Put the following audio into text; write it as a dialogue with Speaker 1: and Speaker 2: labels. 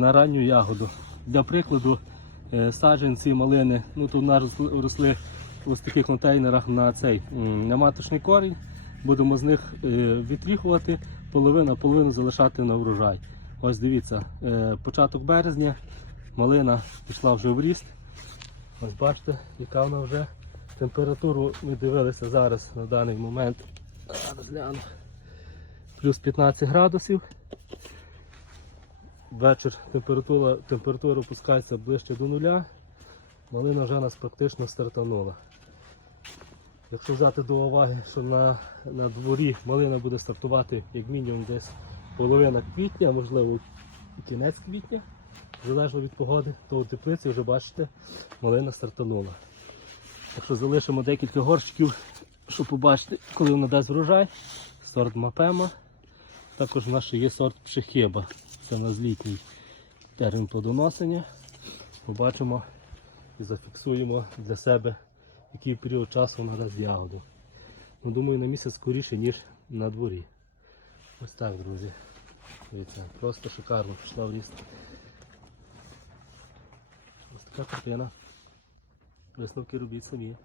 Speaker 1: на ранню ягоду. Для прикладу, е, саджанці малини, ну у нас росли- в ось таких контейнерах на цей на маточний корінь. Будемо з них е, відріхувати, половину, половину залишати на врожай. Ось дивіться, е, початок березня, малина пішла вже в ріст. Ось бачите, яка вона вже. Температуру ми дивилися зараз на даний момент. Зараз гляну. Плюс 15 градусів. Вечір температура, температура опускається ближче до нуля. Малина вже нас практично стартанула. Якщо взяти до уваги, що на, на дворі малина буде стартувати як мінімум десь половина квітня, можливо кінець квітня, залежно від погоди, то у теплиці вже бачите, малина стартанула. Якщо залишимо декілька горщиків, щоб побачити, коли вона дасть врожай, сорт мапема. Також в нас ще є сорт пшехиба. Це у нас термін плодоносення. Побачимо і зафіксуємо для себе, який період часу вона дасть ягоду. Ну, думаю, на місяць скоріше, ніж на дворі. Ось так, друзі. Дивіться, просто шикарно пішла в ріст. Ось така картина. Висновки робіть самі.